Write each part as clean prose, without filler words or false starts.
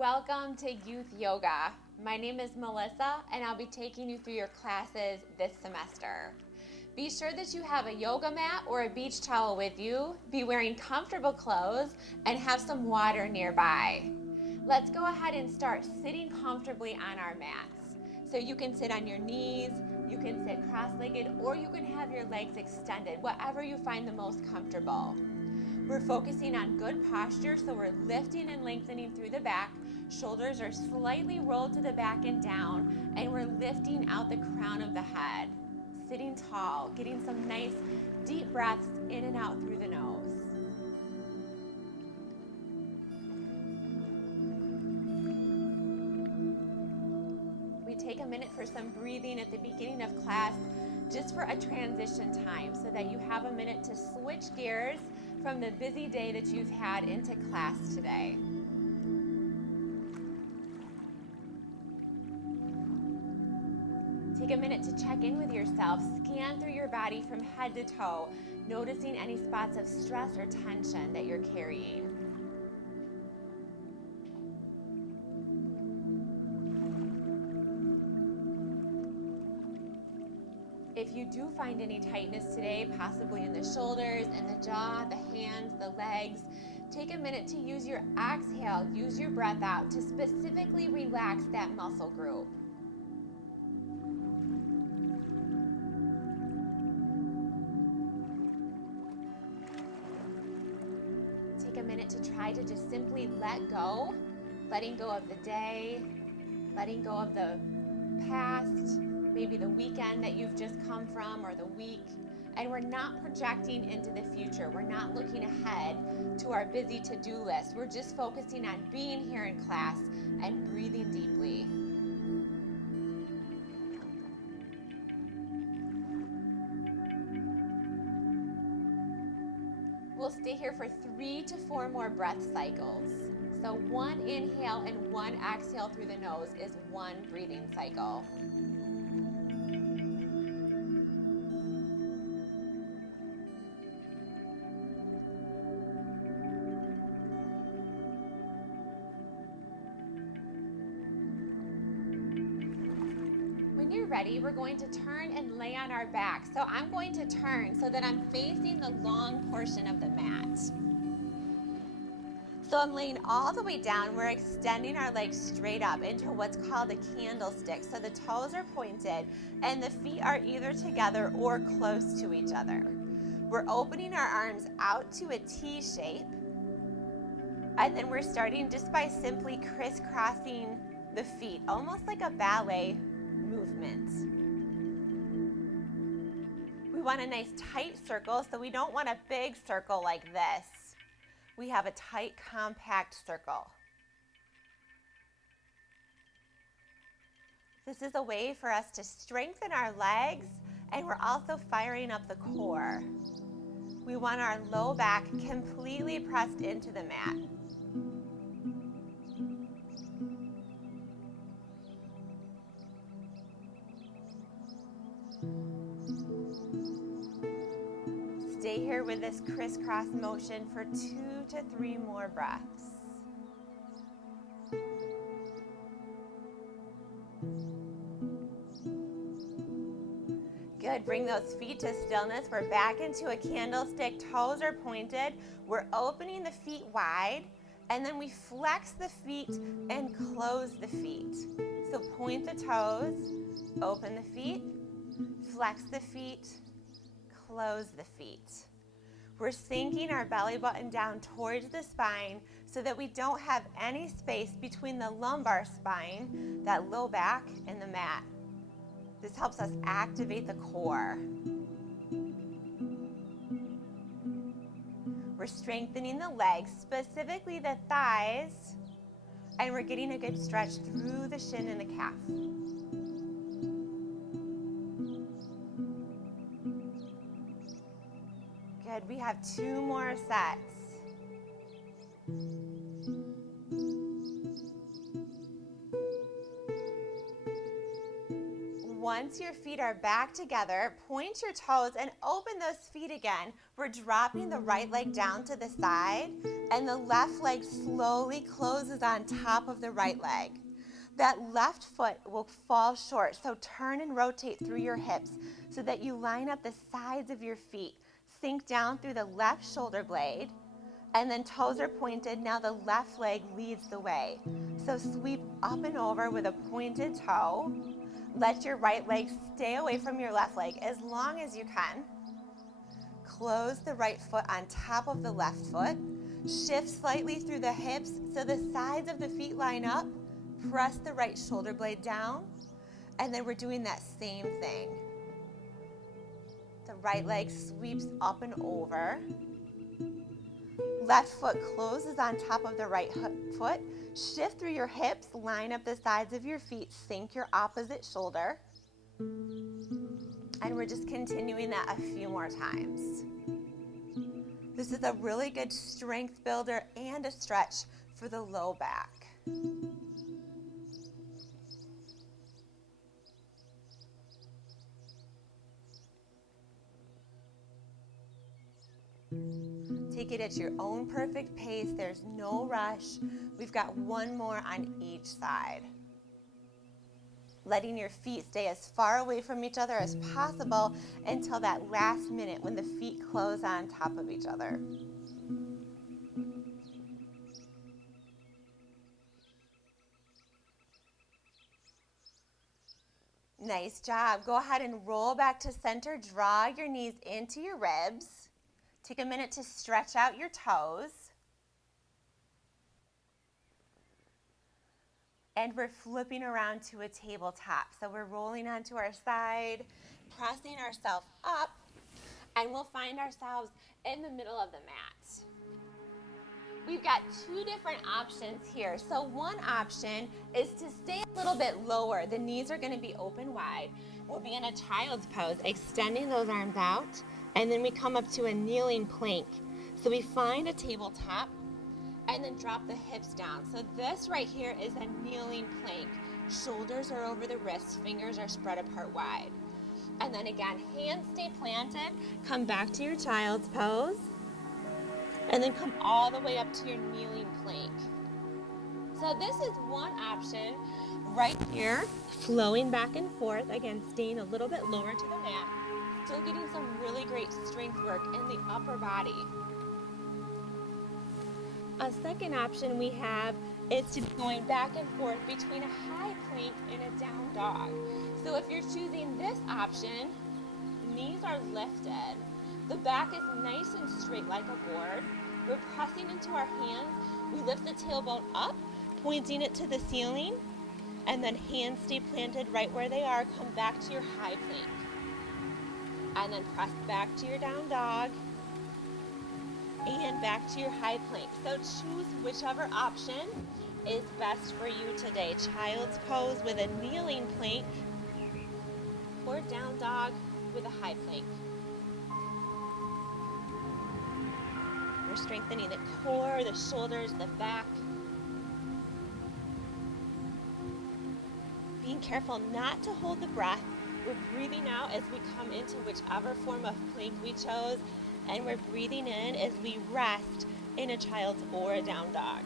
Welcome to Youth Yoga. My name is Melissa and I'll be taking you through your classes this semester. Be sure that you have a yoga mat or a beach towel with you, be wearing comfortable clothes, and have some water nearby. Let's go ahead and start sitting comfortably on our mats. So you can sit on your knees, you can sit cross-legged, or you can have your legs extended, whatever you find the most comfortable. We're focusing on good posture, so we're lifting and lengthening through the back. Shoulders are slightly rolled to the back and down, and we're lifting out the crown of the head. Sitting tall, getting some nice deep breaths in and out through the nose. We take a minute for some breathing at the beginning of class, just for a transition time, so that you have a minute to switch gears from the busy day that you've had into class today. Take a minute to check in with yourself. Scan through your body from head to toe, noticing any spots of stress or tension that you're carrying. If you do find any tightness today, possibly in the shoulders and the jaw, the hands, the legs, take a minute to use your exhale, use your breath out to specifically relax that muscle group. Take a minute to try to just simply let go, letting go of the day, letting go of the past, maybe the weekend that you've just come from or the week. And we're not projecting into the future. We're not looking ahead to our busy to-do list. We're just focusing on being here in class and breathing deeply. We'll stay here for 3 to 4 more breath cycles. So 1 inhale and 1 exhale through the nose is 1 breathing cycle. When you're ready, we're going to turn and lay on our back. So I'm going to turn so that I'm facing the long portion of the mat. So I'm laying all the way down. We're extending our legs straight up into what's called a candlestick. So the toes are pointed and the feet are either together or close to each other. We're opening our arms out to a T shape. And then we're starting just by simply crisscrossing the feet, almost like a ballet movement. We want a nice tight circle, so we don't want a big circle like this. We have a tight, compact circle. This is a way for us to strengthen our legs, and we're also firing up the core. We want our low back completely pressed into the mat. Stay here with this crisscross motion for 2 to 3 more breaths. Good, bring those feet to stillness. We're back into a candlestick, toes are pointed. We're opening the feet wide, and then we flex the feet and close the feet. So point the toes, open the feet, flex the feet, close the feet. We're sinking our belly button down towards the spine so that we don't have any space between the lumbar spine, that low back, and the mat. This helps us activate the core. We're strengthening the legs, specifically the thighs, and we're getting a good stretch through the shin and the calf. Good, we have 2 more sets. Once your feet are back together, point your toes and open those feet again. We're dropping the right leg down to the side, and the left leg slowly closes on top of the right leg. That left foot will fall short, so turn and rotate through your hips so that you line up the sides of your feet. Sink down through the left shoulder blade, and then toes are pointed. Now the left leg leads the way. So sweep up and over with a pointed toe. Let your right leg stay away from your left leg as long as you can. Close the right foot on top of the left foot. Shift slightly through the hips so the sides of the feet line up. Press the right shoulder blade down, and then we're doing that same thing. The right leg sweeps up and over. Left foot closes on top of the right foot. Shift through your hips, line up the sides of your feet, sink your opposite shoulder. And we're just continuing that a few more times. This is a really good strength builder and a stretch for the low back. Take it at your own perfect pace. There's no rush. We've got one more on each side. Letting your feet stay as far away from each other as possible until that last minute when the feet close on top of each other. Nice job. Go ahead and roll back to center. Draw your knees into your ribs. Take a minute to stretch out your toes. And we're flipping around to a tabletop. So we're rolling onto our side, pressing ourselves up, and we'll find ourselves in the middle of the mat. We've got two different options here. So one option is to stay a little bit lower. The knees are going to be open wide. We'll be in a child's pose, extending those arms out, and then we come up to a kneeling plank. So we find a tabletop and then drop the hips down. So this right here is a kneeling plank. Shoulders are over the wrists, fingers are spread apart wide. And then again, hands stay planted, come back to your child's pose, and then come all the way up to your kneeling plank. So this is one option right here, flowing back and forth, again, staying a little bit lower to the mat, still getting some really great strength work in the upper body. A second option we have is to be going back and forth between a high plank and a down dog. So if you're choosing this option, knees are lifted. The back is nice and straight like a board. We're pressing into our hands. We lift the tailbone up, pointing it to the ceiling, and then hands stay planted right where they are. Come back to your high plank. And then press back to your down dog and back to your high plank. So choose whichever option is best for you today. Child's pose with a kneeling plank or down dog with a high plank. We're strengthening the core, the shoulders, the back. Being careful not to hold the breath. We're breathing out as we come into whichever form of plank we chose, and we're breathing in as we rest in a child's or a down dog.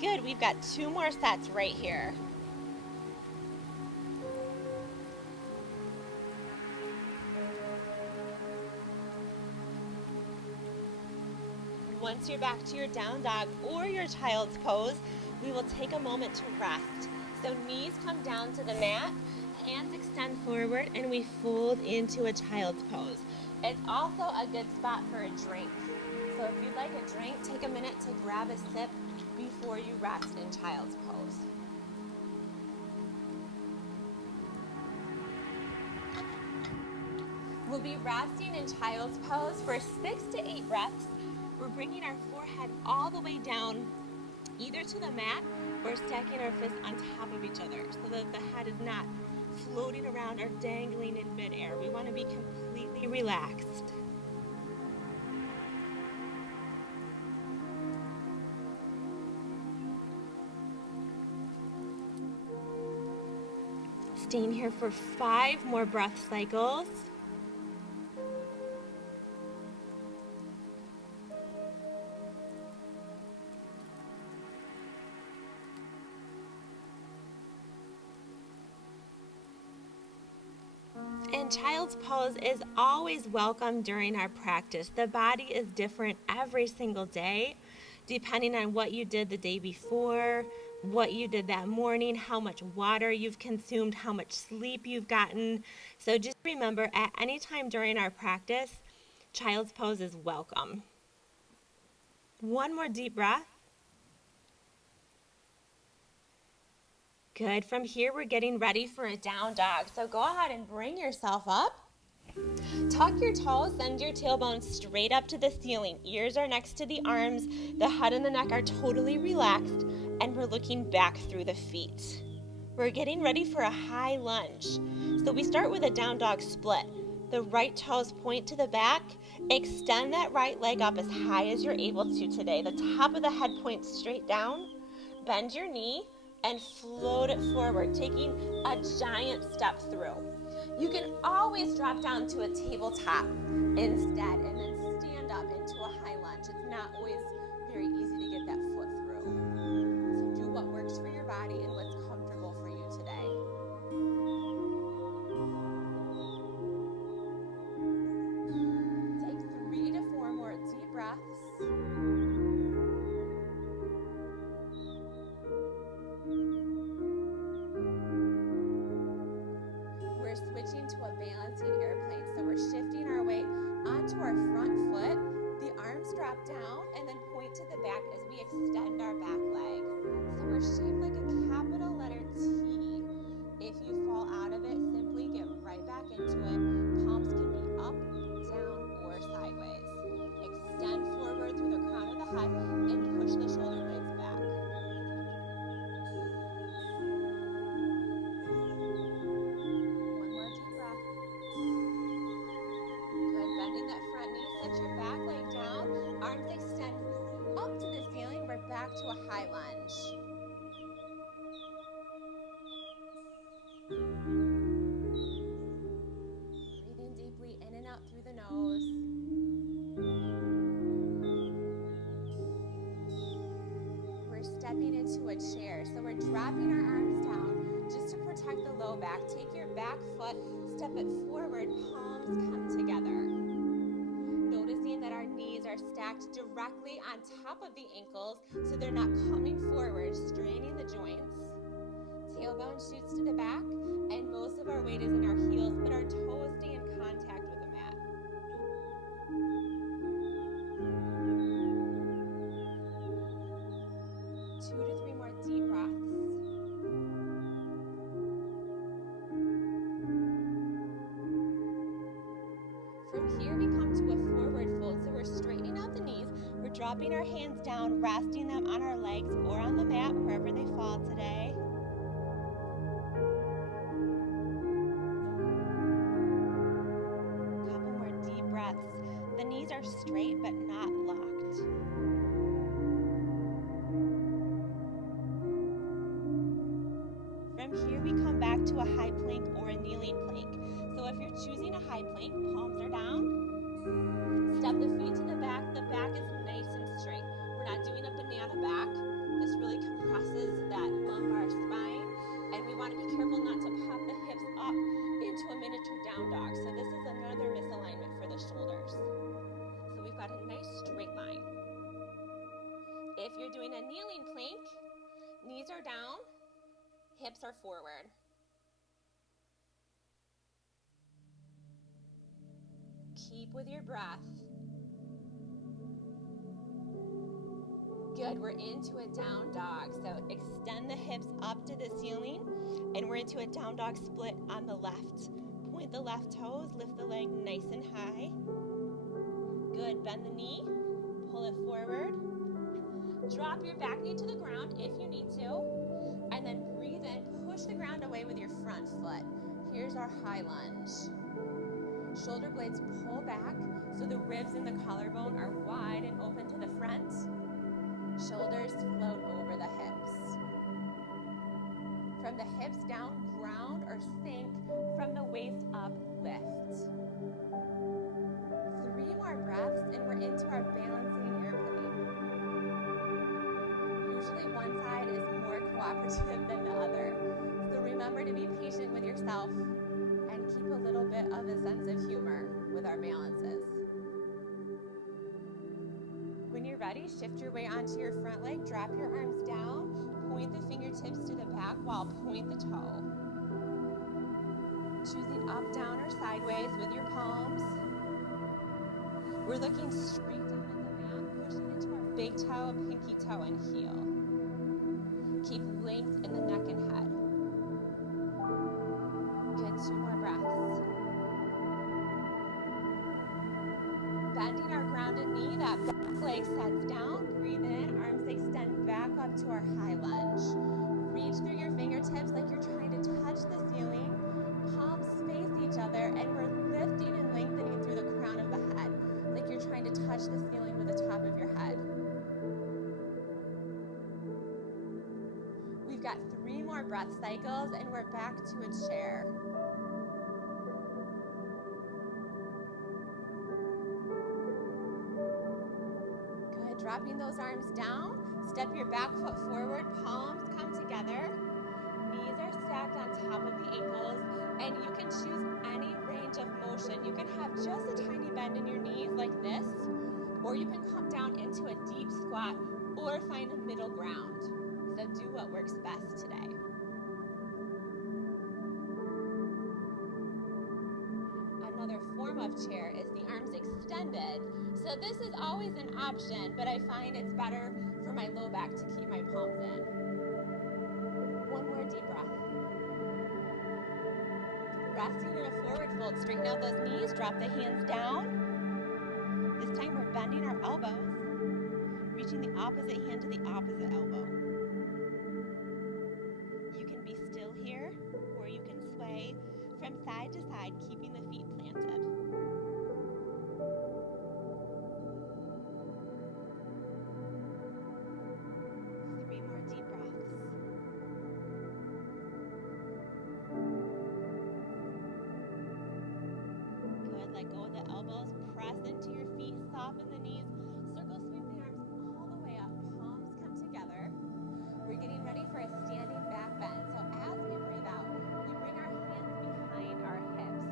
Good, we've got two more sets right here. Once you're back to your down dog or your child's pose, we will take a moment to rest. So knees come down to the mat, hands extend forward, and we fold into a child's pose. It's also a good spot for a drink. So if you'd like a drink, take a minute to grab a sip before you rest in child's pose. We'll be resting in child's pose for 6 to 8 breaths. We're bringing our forehead all the way down, either to the mat or stacking our fists on top of each other so that the head is not floating around or dangling in midair. We want to be completely relaxed. Staying here for 5 more breath cycles. And child's pose is always welcome during our practice. The body is different every single day, depending on what you did the day before, what you did that morning, how much water you've consumed, how much sleep you've gotten. So just remember, at any time during our practice, child's pose is welcome. One more deep breath. Good. From here, we're getting ready for a down dog. So go ahead and bring yourself up. Tuck your toes, send your tailbone straight up to the ceiling. Ears are next to the arms. The head and the neck are totally relaxed, and we're looking back through the feet. We're getting ready for a high lunge. So we start with a down dog split. The right toes point to the back. Extend that right leg up as high as you're able to today. The top of the head points straight down. Bend your knee and float it forward, taking a giant step through. You can always drop down to a tabletop instead and then stand up into a high lunge. It's not always very easy to get that foot through. So do what works for your body and what's comfortable for you today. Take 3 to 4 more deep breaths. Switching to a balancing airplane. So we're shifting our weight onto our front foot. The arms drop down and then point to the back as we extend our back leg. So we're shaped like a capital letter T. If you fall out of it, simply get right back into it. Palms can be up, down, or sideways. Extend forward through the crown of the head and push the shoulder blades back. Back to a high lunge. Breathing deeply in and out through the nose. We're stepping into a chair. So we're dropping our arms down just to protect the low back. Take your back foot, step it forward, palms come together. Noticing that our knees are stacked directly on top of the ankles so they're not coming forward, straining the joints. Tailbone shoots to the back, and most of our weight is in our heels, but our toes stay in contact with the mat. 2 to 3 more deep breaths. From here, we come to a forward fold. So we're straightening out the knees. We're dropping our hands down, resting them on our legs or on the mat, wherever they fall today. Couple more deep breaths. The knees are straight but not locked. From here, we come back to a high plank or a kneeling plank. So if you're choosing a high plank, palms are down. Step the feet to the back. The back is nice and straight. We're not doing a banana back. This really compresses that lumbar spine. And we want to be careful not to pop the hips up into a miniature down dog. So this is another misalignment for the shoulders. So we've got a nice straight line. If you're doing a kneeling plank, knees are down, hips are forward. Keep with your breath. Good, we're into a down dog. So extend the hips up to the ceiling, and we're into a down dog split on the left. Point the left toes, lift the leg nice and high. Good, bend the knee, pull it forward. Drop your back knee to the ground if you need to, and then breathe in, push the ground away with your front foot. Here's our high lunge. Shoulder blades pull back so the ribs and the collarbone are wide and open to the front. Shoulders float over the hips. From the hips down, ground or sink. From the waist up, lift. 3 more breaths and we're into our balancing airplane. Usually one side is more cooperative than the other. So remember to be patient with yourself and keep a little bit of a sense of humor with our balances. When you're ready, shift your weight onto your front leg, drop your arms down, point the fingertips to the back while point the toe. Choosing up, down, or sideways with your palms. We're looking straight down at the mat, pushing into our big toe, pinky toe, and heel. Keep length in the neck and head. Good, 2 more breaths. Bending our grounded knee, that back leg sets down. Breathe in, arms extend back up to our high lunge. Reach through your fingertips like you're trying to touch the ceiling. Palms face each other, and we're lifting and lengthening through the crown of the head, like you're trying to touch the ceiling with the top of your head. We've got 3 more breath cycles, and we're back to a chair. Dropping those arms down, step your back foot forward, palms come together, knees are stacked on top of the ankles, and you can choose any range of motion. You can have just a tiny bend in your knees like this, or you can come down into a deep squat, or find a middle ground. So do what works best today. Another form of chair is the arms extended. So this is always an option, but I find it's better for my low back to keep my palms in. 1 more deep breath. Resting in a forward fold, straighten out those knees, drop the hands down. This time we're bending our elbows, reaching the opposite hand to the opposite elbow. You can be still here, or you can sway from side to side, keeping the feet planted. Soften the knees, circle sweep the arms all the way up, palms come together. We're getting ready for a standing back bend. So as we breathe out, we bring our hands behind our hips.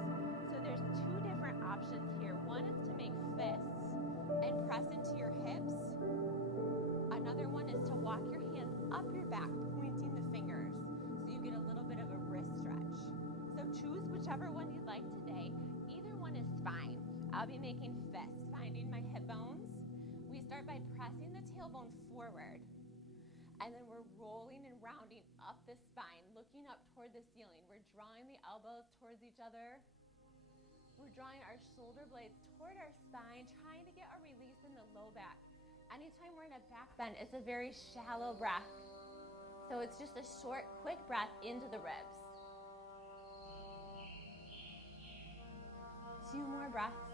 So there's 2 different options here. One is to make fists and press into your hips. Another one is to walk your hands up your back, pointing the fingers, so you get a little bit of a wrist stretch. So choose whichever one you'd like today. Either one is fine. I'll be making fists, finding my hip bones. We start by pressing the tailbone forward, and then we're rolling and rounding up the spine, looking up toward the ceiling. We're drawing the elbows towards each other. We're drawing our shoulder blades toward our spine, trying to get a release in the low back. Anytime we're in a back bend, it's a very shallow breath. So it's just a short, quick breath into the ribs. 2 more breaths.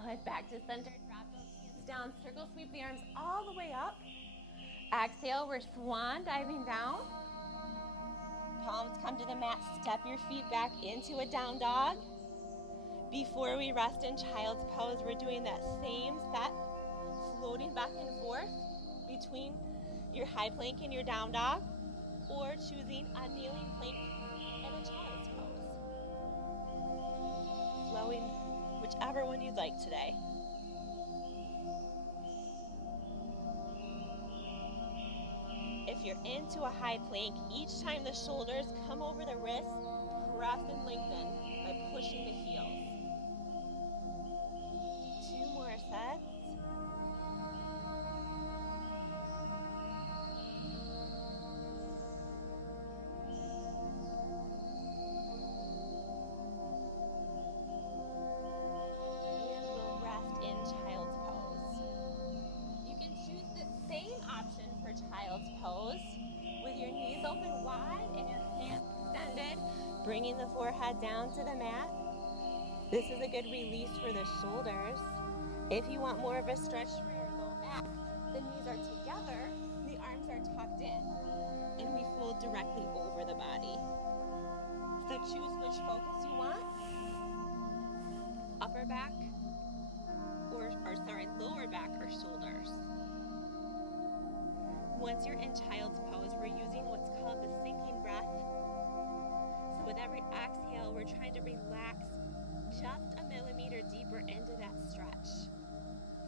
Good, back to center, drop those hands down, circle sweep the arms all the way up. Exhale, we're swan diving down. Palms come to the mat, step your feet back into a down dog. Before we rest in child's pose, we're doing that same set, floating back and forth between your high plank and your down dog, or choosing a kneeling plank and a child's pose. Flowing whichever one you'd like today. If you're into a high plank, each time the shoulders come over the wrists, press and lengthen by pushing the heels. 2 more sets. Child's pose with your knees open wide and your hands extended, bringing the forehead down to the mat. This is a good release for the shoulders. If you want more of a stretch for your low back, the knees are together, the arms are tucked in. And we fold directly over the body. So choose which focus you want. Upper back, lower back or shoulders. Once you're in child's pose, we're using what's called the sinking breath. So with every exhale, we're trying to relax just a millimeter deeper into that stretch.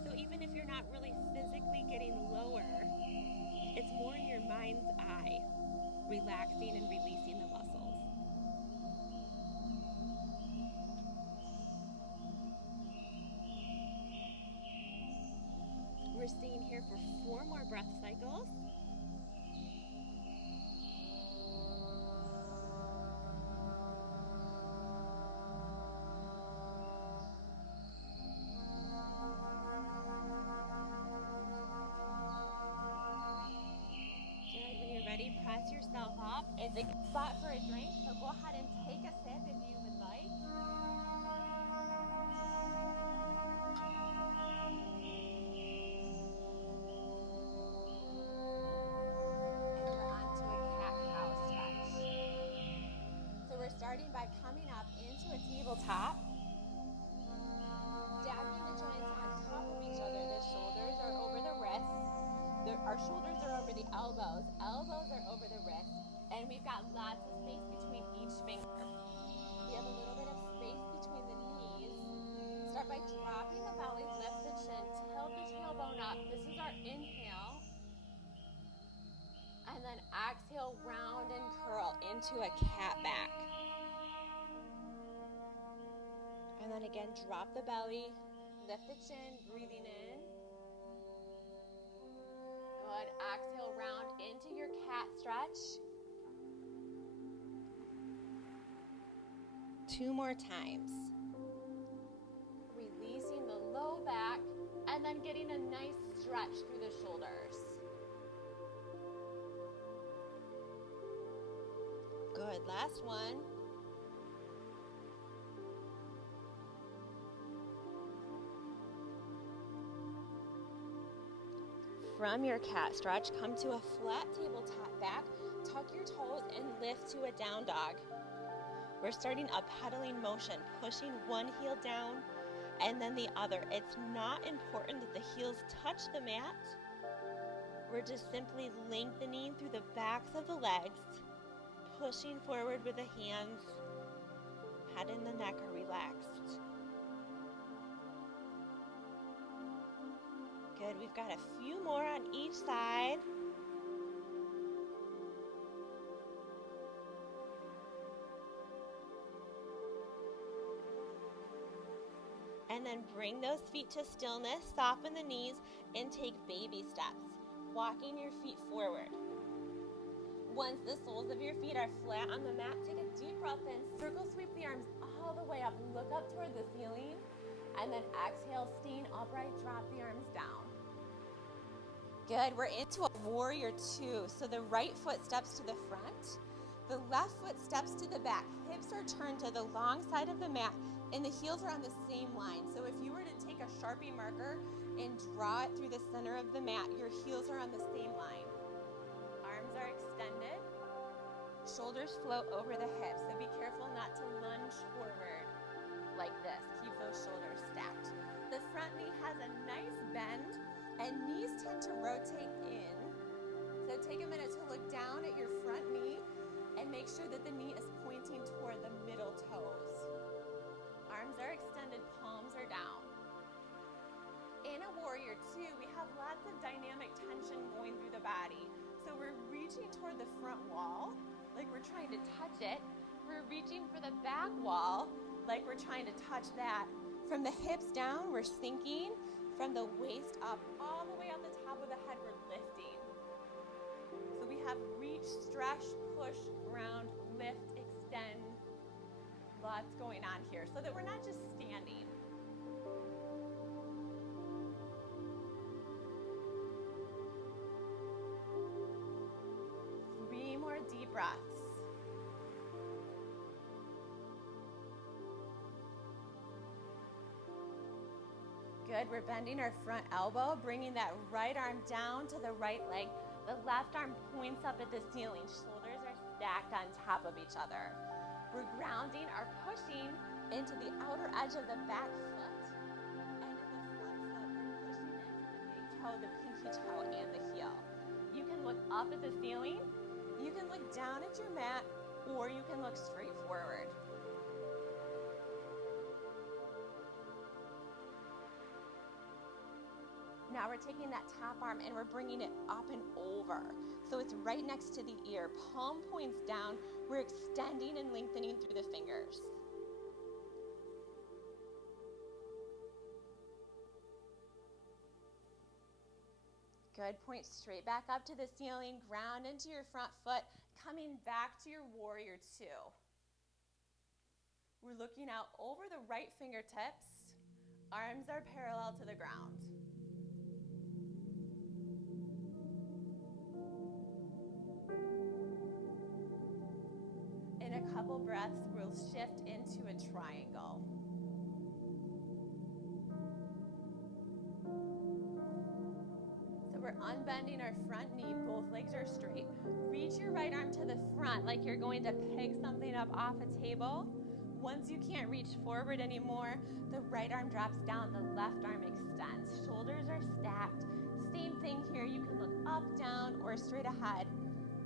So even if you're not really physically getting lower, it's more in your mind's eye, relaxing and releasing the muscles. We're staying here for 4 more breath cycles. Good, when you're ready, press yourself up. It's a good spot for a drink, so go ahead and take a sip if you would like. Starting by coming up into a tabletop, stacking the joints on top of each other. The shoulders are over the wrists. Our shoulders are over the elbows. Elbows are over the wrists. And we've got lots of space between each finger. We have a little bit of space between the knees. Start by dropping the belly, lift the chin, tilt the tailbone up. This is our inhale. And then exhale, round and curl into a cat back. And then again, drop the belly, lift the chin, breathing in. Good, exhale, round into your cat stretch. 2 more times. Releasing the low back, and then getting a nice stretch through the shoulders. Good, last one. From your cat stretch, come to a flat tabletop back, tuck your toes, and lift to a down dog. We're starting a pedaling motion, pushing one heel down and then the other. It's not important that the heels touch the mat. We're just simply lengthening through the backs of the legs, pushing forward with the hands, head and the neck are relaxed. Good, we've got a few more on each side. And then bring those feet to stillness, soften the knees, and take baby steps, walking your feet forward. Once the soles of your feet are flat on the mat, take a deep breath in, circle sweep the arms all the way up, look up toward the ceiling, and then exhale, staying upright, drop the arms down. Good, we're into a warrior 2. So the right foot steps to the front, the left foot steps to the back, hips are turned to the long side of the mat, and the heels are on the same line. So if you were to take a Sharpie marker and draw it through the center of the mat, your heels are on the same line. Arms are extended, shoulders float over the hips, so be careful not to lunge forward like this. Keep those shoulders stacked. The front knee has a nice bend, and knees tend to rotate in. So take a minute to look down at your front knee and make sure that the knee is pointing toward the middle toes. Arms are extended, palms are down. In a warrior 2, we have lots of dynamic tension going through the body. So we're reaching toward the front wall, like we're trying to touch it. We're reaching for the back wall, like we're trying to touch that. From the hips down, we're sinking. From the waist up, all the way up the top of the head, we're lifting. So we have reach, stretch, push, ground, lift, extend. Lots going on here so that we're not just standing. Three more deep breaths. Good, we're bending our front elbow, bringing that right arm down to the right leg, The left arm points up at the ceiling. Shoulders are stacked on top of each other. We're grounding or pushing into the outer edge of the back foot. And in the front foot, we're pushing into the big toe, the pinky toe, and the heel. You can look up at the ceiling, you can look down at your mat, or you can look straight forward. Now we're taking that top arm and we're bringing it up and over. So it's right next to the ear. Palm points down. We're extending and lengthening through the fingers. Good. Point straight back up to the ceiling. Ground into your front foot. Coming back to your warrior two. We're looking out over the right fingertips. Arms are parallel to the ground. In a couple breaths, we'll shift into a triangle. So we're unbending our front knee, both legs are straight. Reach your right arm to the front like you're going to pick something up off a table. Once you can't reach forward anymore, the right arm drops down, the left arm extends. Shoulders are stacked. Same thing here, you can look up, down, or straight ahead.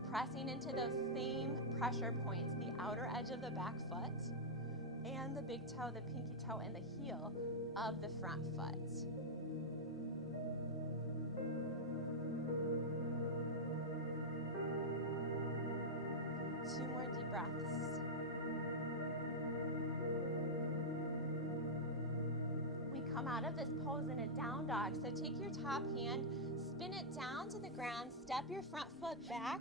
Pressing into those same pressure points, the outer edge of the back foot, and the big toe, the pinky toe, and the heel of the front foot. Two more deep breaths. We come out of this pose in a down dog, so take your top hand, spin it down to the ground, step your front foot back,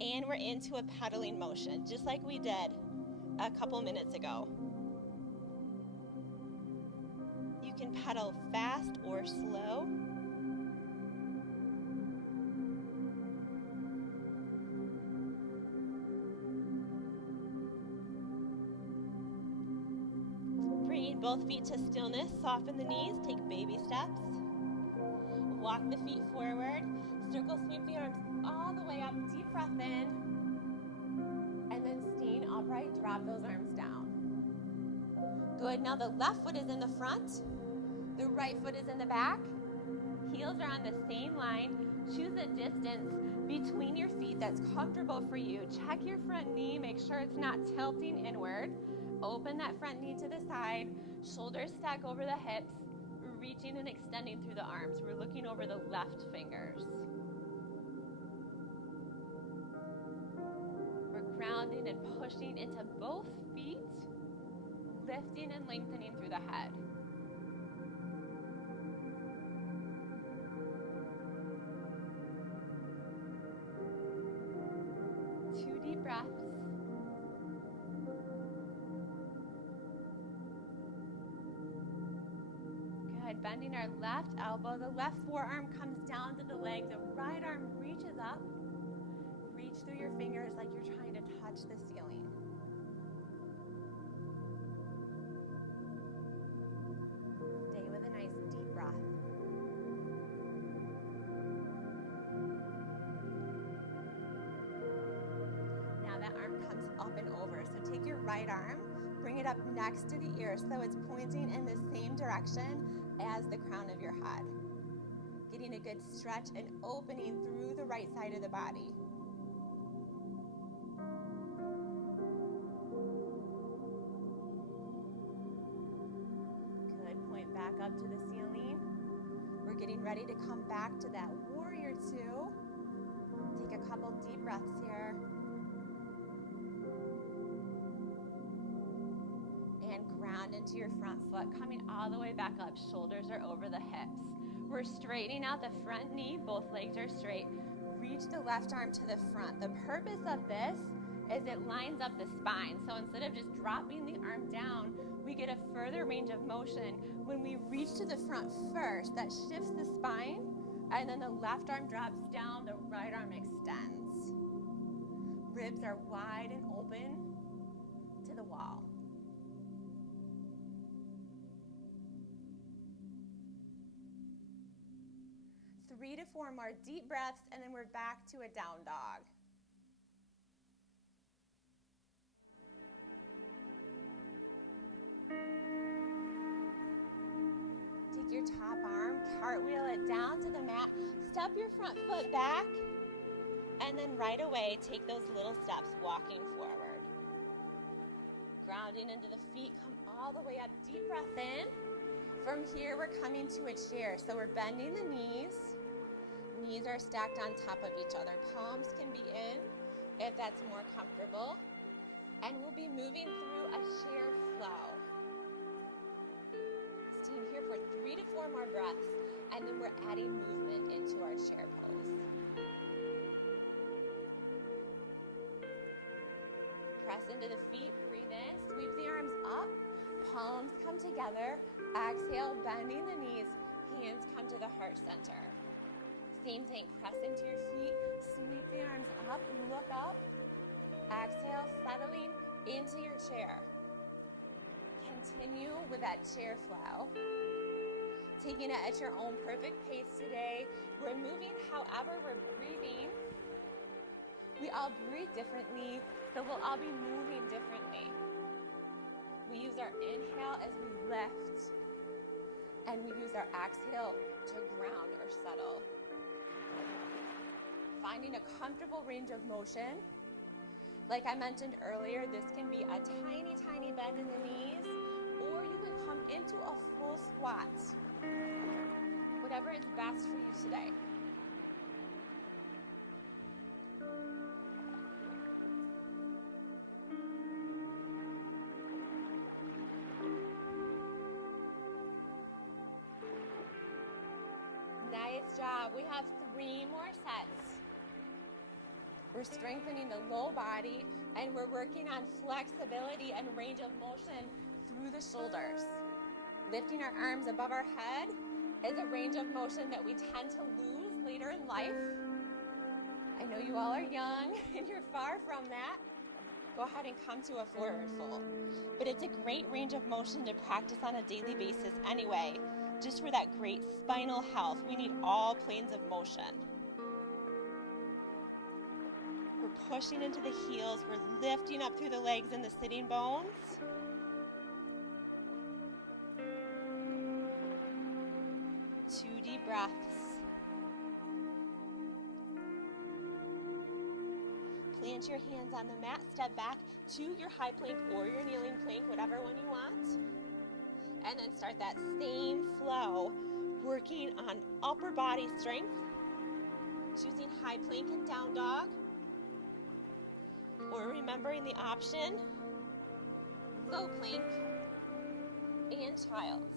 and we're into a pedaling motion, just like we did a couple minutes ago. You can pedal fast or slow. Bring both feet to stillness, soften the knees, take baby steps. Walk the feet forward, circle sweep the arms all the way up, deep breath in, and then staying upright, drop those arms down. Good, now the left foot is in the front, the right foot is in the back, heels are on the same line. Choose a distance between your feet that's comfortable for you. Check your front knee, make sure it's not tilting inward. Open that front knee to the side, shoulders stack over the hips, reaching and extending through the arms. We're looking over the left fingers. We're grounding and pushing into both feet, lifting and lengthening through the head. Two deep breaths. Good. Bending our left elbow, the left forearm comes down to the leg, the right arm reaches up. Reach through your fingers like you're trying to touch the ceiling. Stay with a nice deep breath. Now that arm comes up and over. So take your right arm, bring it up next to the ear so it's pointing in the same direction as the crown of your head. Getting a good stretch and opening through the right side of the body. Good, point back up to the ceiling. We're getting ready to come back to that warrior two. Take a couple deep breaths here. And ground into your front foot, coming all the way back up. Shoulders are over the hips. We're straightening out the front knee, both legs are straight. Reach the left arm to the front. The purpose of this is it lines up the spine. So instead of just dropping the arm down, we get a further range of motion. When we reach to the front first, that shifts the spine, and then the left arm drops down, the right arm extends. Ribs are wide and open to the wall. 3 to 4 more deep breaths, and then we're back to a down dog. Take your top arm, cartwheel it down to the mat, step your front foot back, and then right away, take those little steps, walking forward. Grounding into the feet, come all the way up, deep breath in. From here, we're coming to a chair, so we're bending the knees. Knees are stacked on top of each other. Palms can be in if that's more comfortable. And we'll be moving through a chair flow. Staying here for 3 to 4 more breaths, and then we're adding movement into our chair pose. Press into the feet, breathe in, sweep the arms up, palms come together, exhale, bending the knees, hands come to the heart center. Same thing, press into your feet, sweep the arms up, look up, exhale, settling into your chair. Continue with that chair flow. Taking it at your own perfect pace today. We're moving however we're breathing. We all breathe differently, so we'll all be moving differently. We use our inhale as we lift, and we use our exhale to ground or settle. Finding a comfortable range of motion. Like I mentioned earlier, this can be a tiny, tiny bend in the knees, or you can come into a full squat. Whatever is best for you today. Nice job. We have 3 more sets. We're strengthening the low body, and we're working on flexibility and range of motion through the shoulders. Lifting our arms above our head is a range of motion that we tend to lose later in life. I know you all are young and you're far from that. Go ahead and come to a forward fold. But it's a great range of motion to practice on a daily basis anyway. Just for that great spinal health, we need all planes of motion. We're pushing into the heels. We're lifting up through the legs and the sitting bones. Two deep breaths. Plant your hands on the mat. Step back to your high plank or your kneeling plank, whatever one you want. And then start that same flow, working on upper body strength, choosing high plank and down dog, or remembering the option, low plank and child's.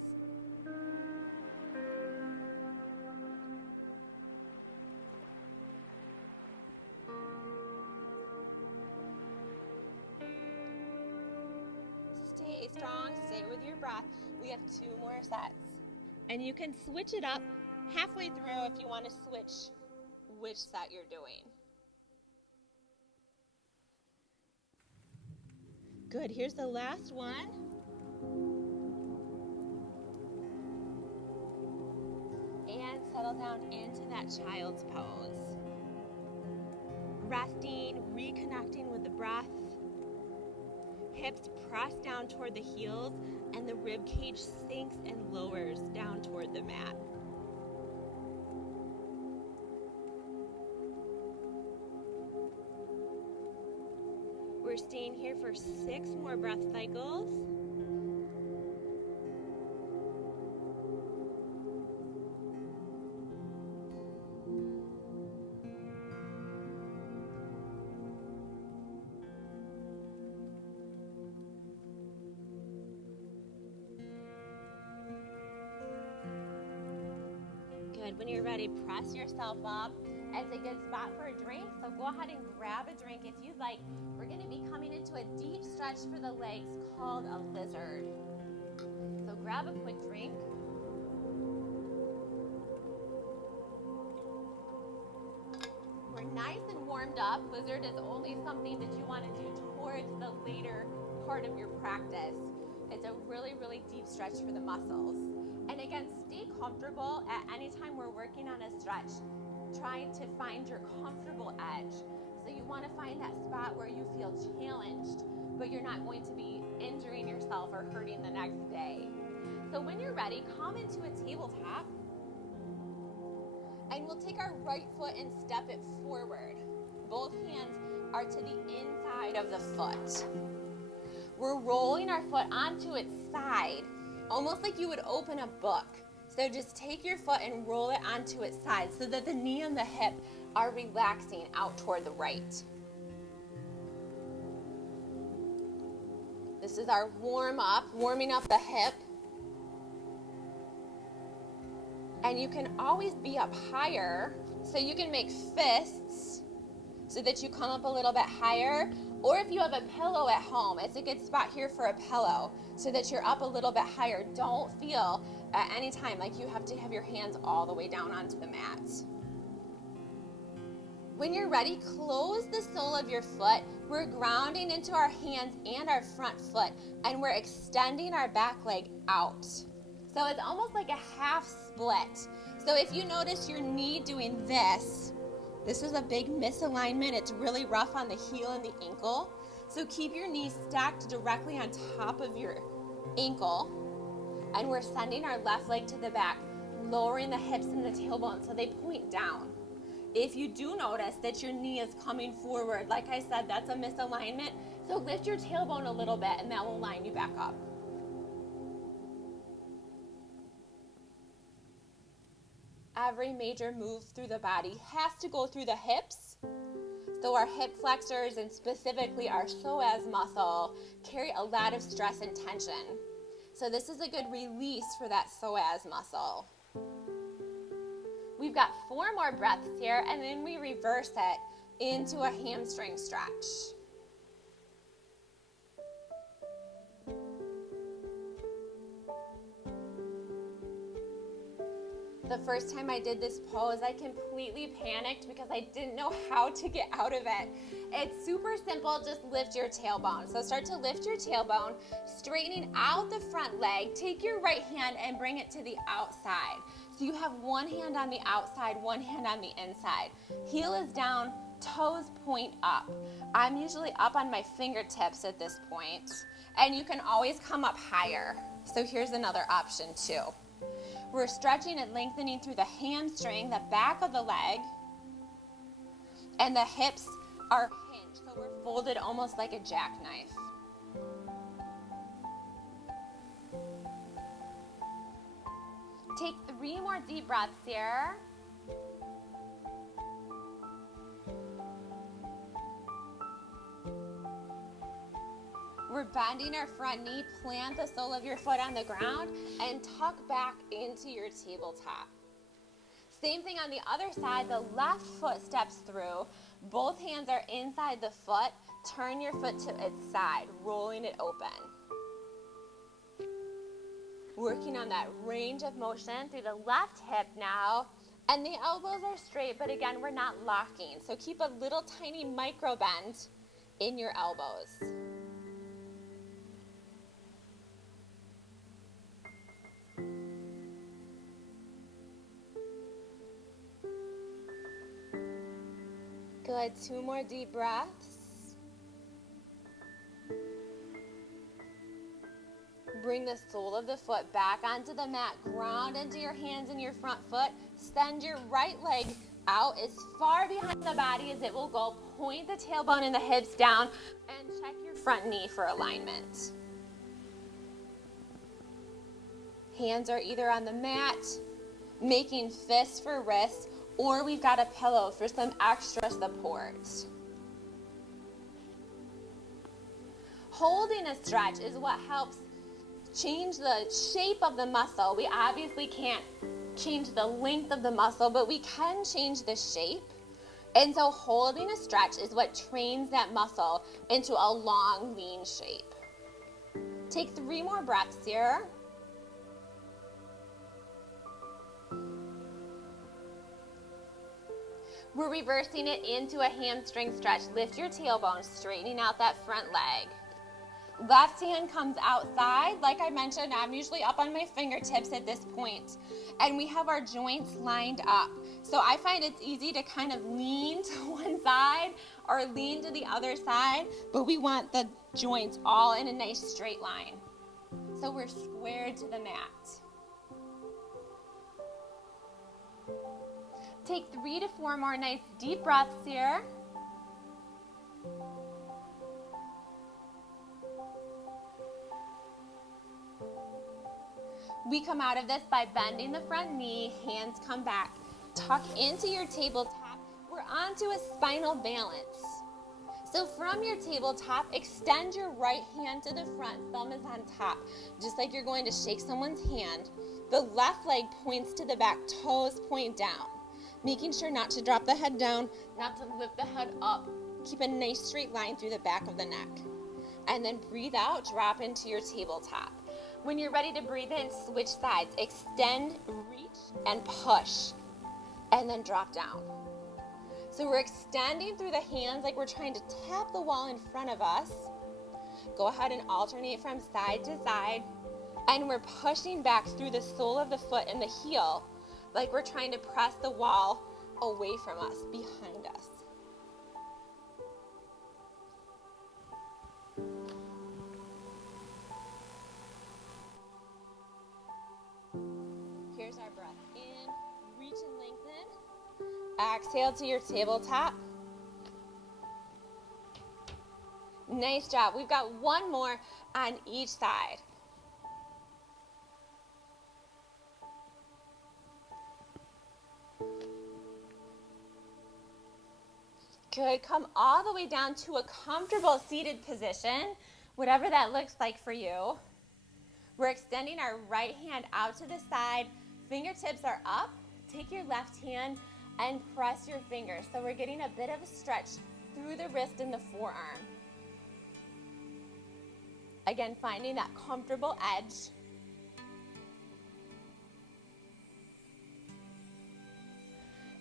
Stay strong, stay with your breath. We have 2 more sets. And you can switch it up halfway through if you want to switch which set you're doing. Good, here's the last one. And settle down into that child's pose. Resting, reconnecting with the breath. Hips press down toward the heels, and the rib cage sinks and lowers down toward the mat. We're staying here for 6 more breath cycles. Good. When you're ready, press yourself up. It's a good spot for a drink, so go ahead and grab a drink if you'd like. We're going to be coming into a deep stretch for the legs called a lizard. So grab a quick drink. We're nice and warmed up. Lizard is only something that you want to do towards the later part of your practice. It's a really, really deep stretch for the muscles. And again, stay comfortable at any time we're working on a stretch. Trying to find your comfortable edge. So you want to find that spot where you feel challenged, but you're not going to be injuring yourself or hurting the next day. So when you're ready, come into a tabletop. And we'll take our right foot and step it forward. Both hands are to the inside of the foot. We're rolling our foot onto its side, almost like you would open a book. So just take your foot and roll it onto its side so that the knee and the hip are relaxing out toward the right. This is our warm up, warming up the hip. And you can always be up higher, so you can make fists so that you come up a little bit higher. Or if you have a pillow at home, it's a good spot here for a pillow so that you're up a little bit higher. Don't feel at any time like you have to have your hands all the way down onto the mat. When you're ready, close the sole of your foot. We're grounding into our hands and our front foot, and we're extending our back leg out. So it's almost like a half split. So if you notice your knee doing this is a big misalignment. It's really rough on the heel and the ankle. So keep your knees stacked directly on top of your ankle. And we're sending our left leg to the back, lowering the hips and the tailbone so they point down. If you do notice that your knee is coming forward, like I said, that's a misalignment. So lift your tailbone a little bit and that will line you back up. Every major move through the body has to go through the hips. So our hip flexors and specifically our psoas muscle carry a lot of stress and tension. So this is a good release for that psoas muscle. We've got 4 more breaths here, and then we reverse it into a hamstring stretch. The first time I did this pose, I completely panicked because I didn't know how to get out of it. It's super simple, just lift your tailbone. So start to lift your tailbone, straightening out the front leg. Take your right hand and bring it to the outside. So you have one hand on the outside, one hand on the inside. Heel is down, toes point up. I'm usually up on my fingertips at this point, and you can always come up higher. So here's another option too. We're stretching and lengthening through the hamstring, the back of the leg, and the hips are hinged, so we're folded almost like a jackknife. Take 3 more deep breaths here. We're bending our front knee, plant the sole of your foot on the ground, and tuck back into your tabletop. Same thing on the other side, the left foot steps through, both hands are inside the foot, turn your foot to its side, rolling it open. Working on that range of motion through the left hip now, and the elbows are straight, but again, we're not locking, so keep a little tiny micro bend in your elbows. Good, 2 more deep breaths. Bring the sole of the foot back onto the mat, ground into your hands and your front foot. Send your right leg out as far behind the body as it will go. Point the tailbone and the hips down and check your front knee for alignment. Hands are either on the mat, making fists for wrists, or we've got a pillow for some extra support. Holding a stretch is what helps change the shape of the muscle. We obviously can't change the length of the muscle, but we can change the shape. And so holding a stretch is what trains that muscle into a long, lean shape. Take 3 more breaths here. We're reversing it into a hamstring stretch. Lift your tailbone, straightening out that front leg. Left hand comes outside. Like I mentioned, I'm usually up on my fingertips at this point. And we have our joints lined up. So I find it's easy to kind of lean to one side or lean to the other side, but we want the joints all in a nice straight line. So we're squared to the mat. Take 3 to 4 more nice deep breaths here. We come out of this by bending the front knee, hands come back. Tuck into your tabletop. We're onto a spinal balance. So from your tabletop, extend your right hand to the front, thumb is on top. Just like you're going to shake someone's hand. The left leg points to the back, toes point down. Making sure not to drop the head down, not to lift the head up. Keep a nice straight line through the back of the neck. And then breathe out, drop into your tabletop. When you're ready to breathe in, switch sides. Extend, reach, and push. And then drop down. So we're extending through the hands like we're trying to tap the wall in front of us. Go ahead and alternate from side to side. And we're pushing back through the sole of the foot and the heel like we're trying to press the wall away from us, behind us. Here's our breath in, reach and lengthen. Exhale to your tabletop. Nice job. We've got one more on each side. Good. Come all the way down to a comfortable seated position, whatever that looks like for you. We're extending our right hand out to the side. Fingertips are up. Take your left hand and press your fingers. So we're getting a bit of a stretch through the wrist and the forearm. Again, finding that comfortable edge.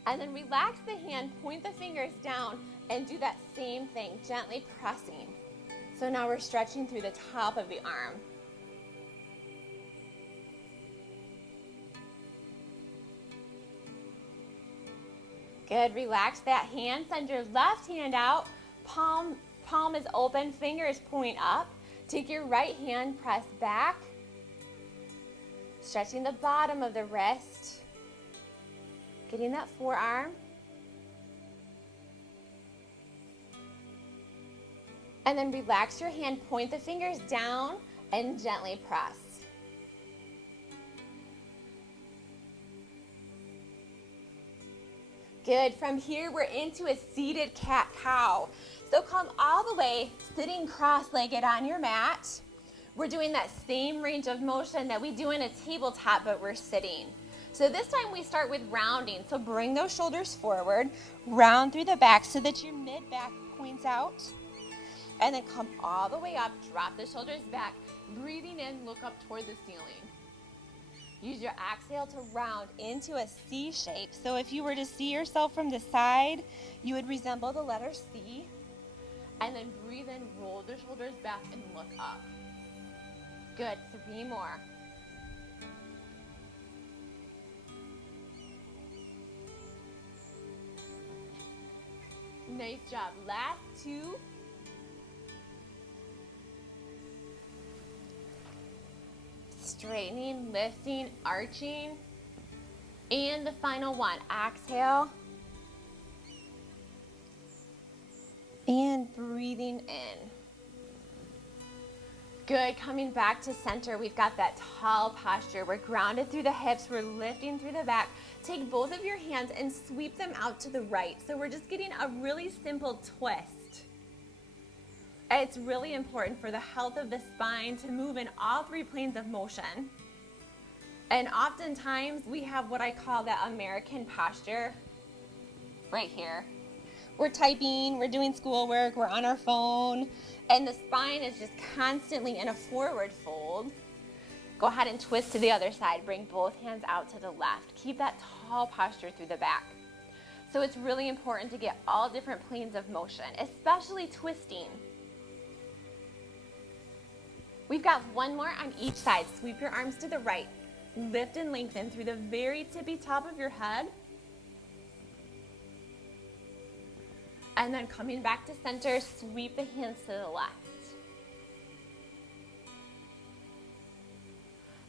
And then relax the hand, point the fingers down, and do that same thing, gently pressing. So now we're stretching through the top of the arm. Good, relax that hand, send your left hand out, palm is open, fingers point up. Take your right hand, press back, stretching the bottom of the wrist. Getting that forearm. And then relax your hand, point the fingers down, and gently press. Good. From here, we're into a seated cat-cow. So come all the way, sitting cross-legged on your mat. We're doing that same range of motion that we do in a tabletop, but we're sitting. So this time we start with rounding. So bring those shoulders forward, round through the back so that your mid-back points out. And then come all the way up, drop the shoulders back. Breathing in, look up toward the ceiling. Use your exhale to round into a C shape. So if you were to see yourself from the side, you would resemble the letter C. And then breathe in, roll the shoulders back, and look up. Good, 3 more. Nice job. Last 2. Straightening, lifting, arching. And the final one. Exhale. And breathing in. Good. Coming back to center. We've got that tall posture. We're grounded through the hips. We're lifting through the back. Take both of your hands and sweep them out to the right. So we're just getting a really simple twist. It's really important for the health of the spine to move in all 3 planes of motion. And oftentimes we have what I call that American posture right here. We're typing, we're doing schoolwork, we're on our phone, and the spine is just constantly in a forward fold. Go ahead and twist to the other side. Bring both hands out to the left. Keep that tall posture through the back. So it's really important to get all different planes of motion, especially twisting. We've got one more on each side. Sweep your arms to the right. Lift and lengthen through the very tippy top of your head. And then coming back to center, sweep the hands to the left.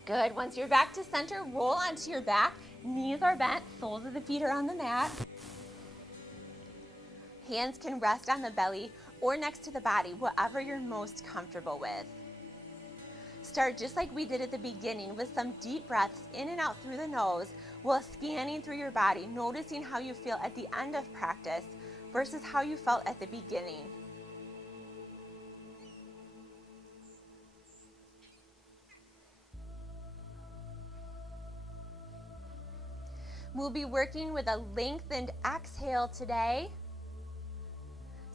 Good. Once you're back to center, roll onto your back. Knees are bent, soles of the feet are on the mat. Hands can rest on the belly or next to the body, whatever you're most comfortable with. Start just like we did at the beginning with some deep breaths in and out through the nose while scanning through your body, noticing how you feel at the end of practice versus how you felt at the beginning. We'll be working with a lengthened exhale today.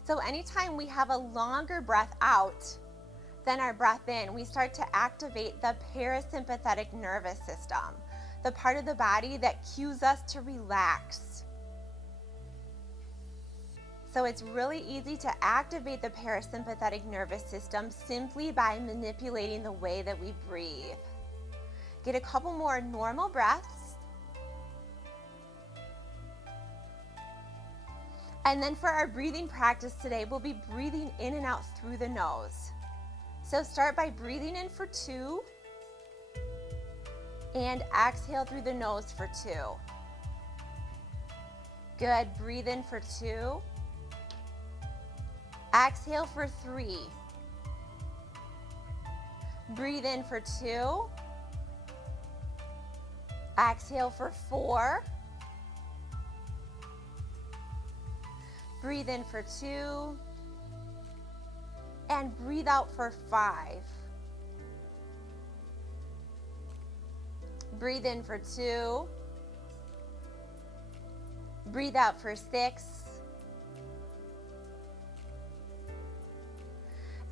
So anytime we have a longer breath out than our breath in, we start to activate the parasympathetic nervous system, the part of the body that cues us to relax. So it's really easy to activate the parasympathetic nervous system simply by manipulating the way that we breathe. Get a couple more normal breaths. And then for our breathing practice today, we'll be breathing in and out through the nose. So start by breathing in for 2 and exhale through the nose for 2. Good. Breathe in for 2. Exhale for 3. Breathe in for 2. Exhale for 4. Breathe in for 2. And breathe out for 5. Breathe in for 2. Breathe out for 6.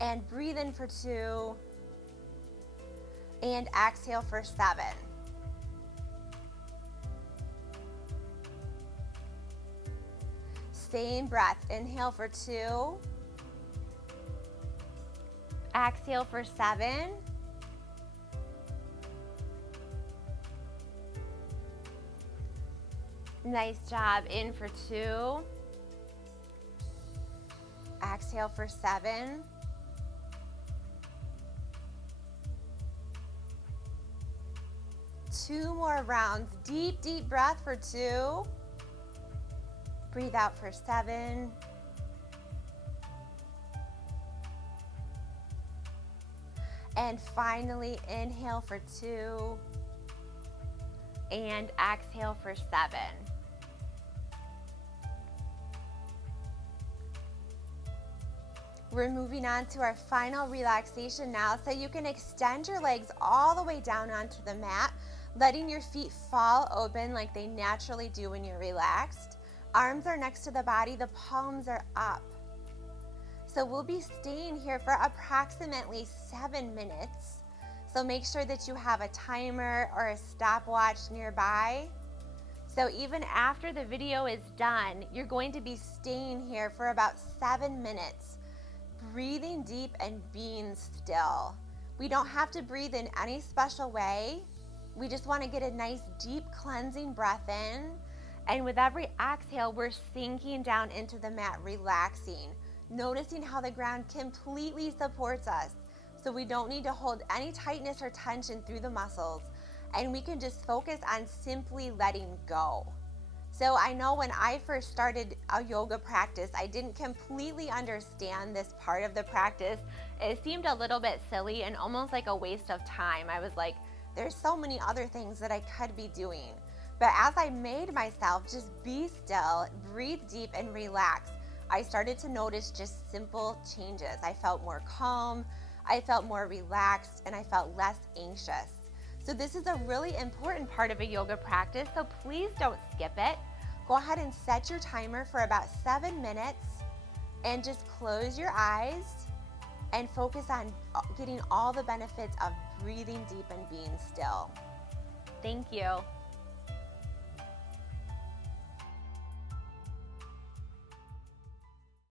And breathe in for 2. And exhale for 7. Same breath. Inhale for 2. Exhale for 7. Nice job. In for 2. Exhale for 7. Two more rounds. Deep, deep breath for 2. Breathe out for 7. And finally, inhale for 2. And exhale for 7. We're moving on to our final relaxation now, so you can extend your legs all the way down onto the mat, letting your feet fall open like they naturally do when you're relaxed. Arms are next to the body, the palms are up. So we'll be staying here for approximately 7 minutes. So make sure that you have a timer or a stopwatch nearby. So even after the video is done, you're going to be staying here for about 7 minutes, breathing deep and being still. We don't have to breathe in any special way. We just want to get a nice deep cleansing breath in. And with every exhale, we're sinking down into the mat, relaxing, noticing how the ground completely supports us. So we don't need to hold any tightness or tension through the muscles, and we can just focus on simply letting go. So I know when I first started a yoga practice, I didn't completely understand this part of the practice. It seemed a little bit silly and almost like a waste of time. I was like, there's so many other things that I could be doing. But as I made myself just be still, breathe deep, and relax, I started to notice just simple changes. I felt more calm, I felt more relaxed, and I felt less anxious. So this is a really important part of a yoga practice, so please don't skip it. Go ahead and set your timer for about 7 minutes and just close your eyes and focus on getting all the benefits of breathing deep and being still. Thank you.